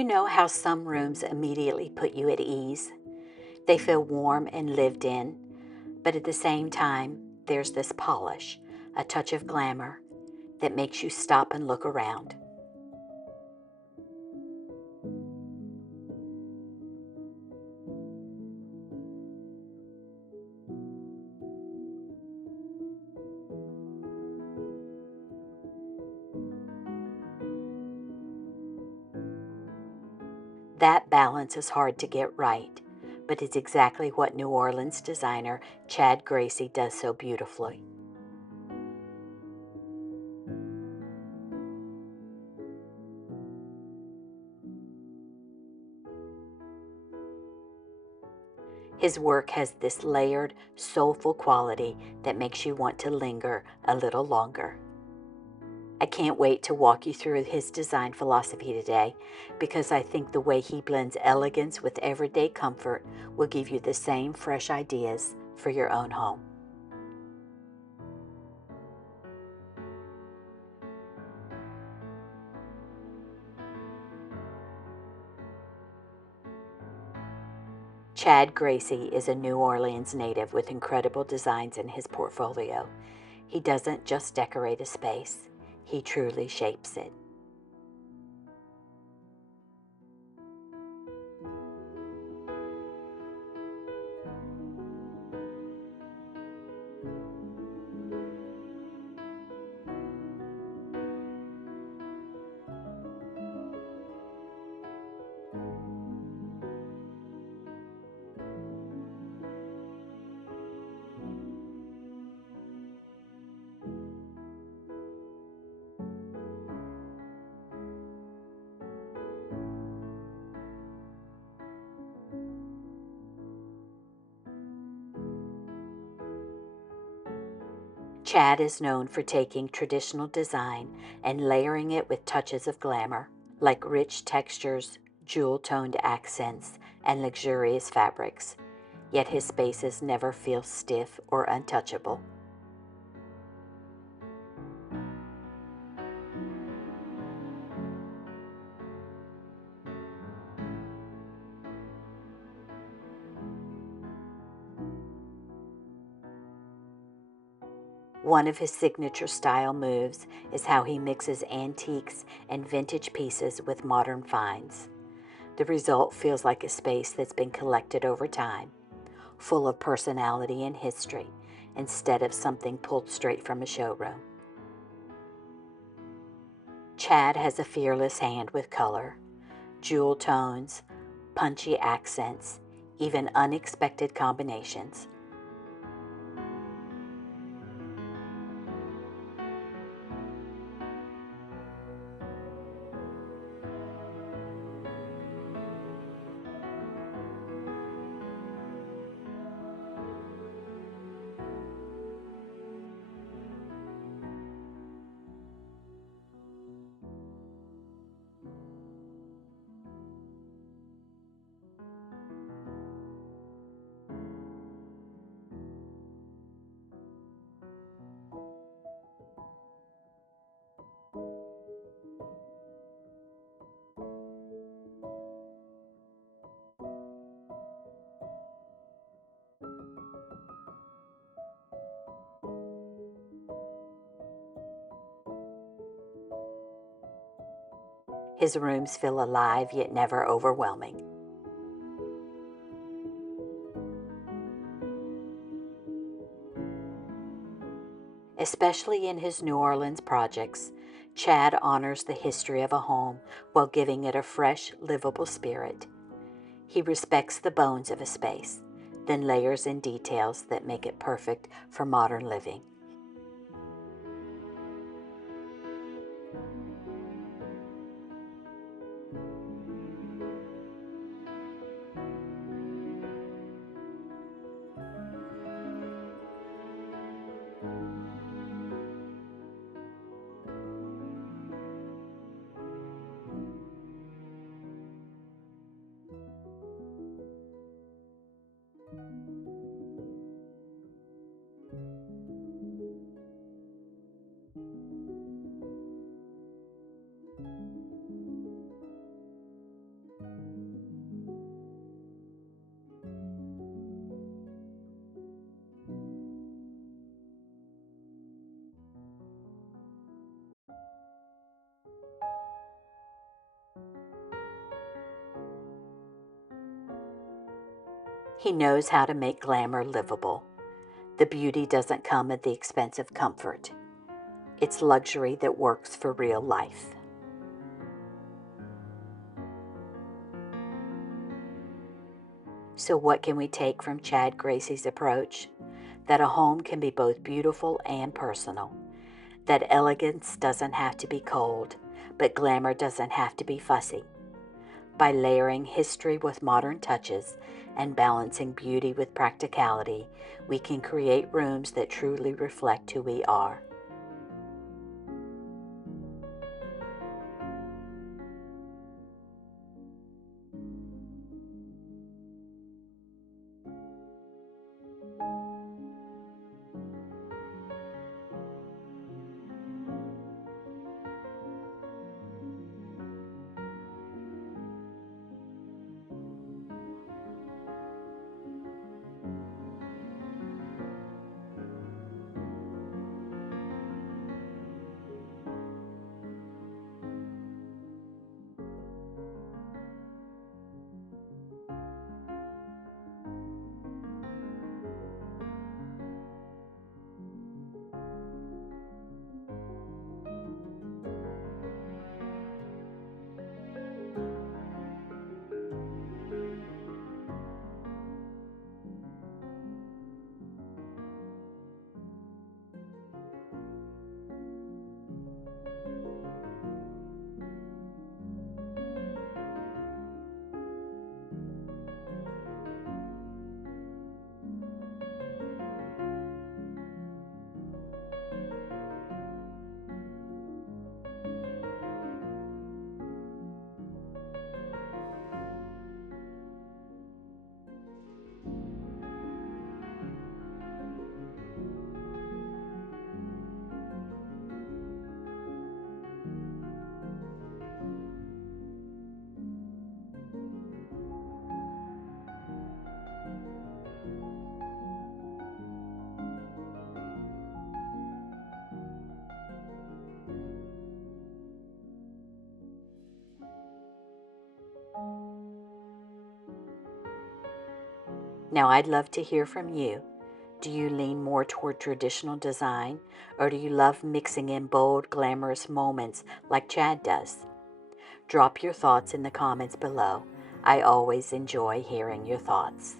You know how some rooms immediately put you at ease? They feel warm and lived in, but at the same time, there's this polish, a touch of glamour, that makes you stop and look around. That balance is hard to get right, but it's exactly what New Orleans designer Chad Gracie does so beautifully. His work has this layered, soulful quality that makes you want to linger a little longer. I can't wait to walk you through his design philosophy today because I think the way he blends elegance with everyday comfort will give you the same fresh ideas for your own home. Chad Gracie is a New Orleans native with incredible designs in his portfolio. He doesn't just decorate a space, he truly shapes it. Chad is known for taking traditional design and layering it with touches of glamour, like rich textures, jewel-toned accents, and luxurious fabrics. Yet his spaces never feel stiff or untouchable. One of his signature style moves is how he mixes antiques and vintage pieces with modern finds. The result feels like a space that's been collected over time, full of personality and history, instead of something pulled straight from a showroom. Chad has a fearless hand with color, jewel tones, punchy accents, even unexpected combinations. His rooms feel alive yet never overwhelming. Especially in his New Orleans projects, Chad honors the history of a home while giving it a fresh, livable spirit. He respects the bones of a space, then layers in details that make it perfect for modern living. He knows how to make glamour livable. The beauty doesn't come at the expense of comfort. It's luxury that works for real life. So what can we take from Chad Gracie's approach? That a home can be both beautiful and personal. That elegance doesn't have to be cold, but glamour doesn't have to be fussy. By layering history with modern touches and balancing beauty with practicality, we can create rooms that truly reflect who we are. Now, I'd love to hear from you. Do you lean more toward traditional design, or do you love mixing in bold, glamorous moments like Chad does? Drop your thoughts in the comments below. I always enjoy hearing your thoughts.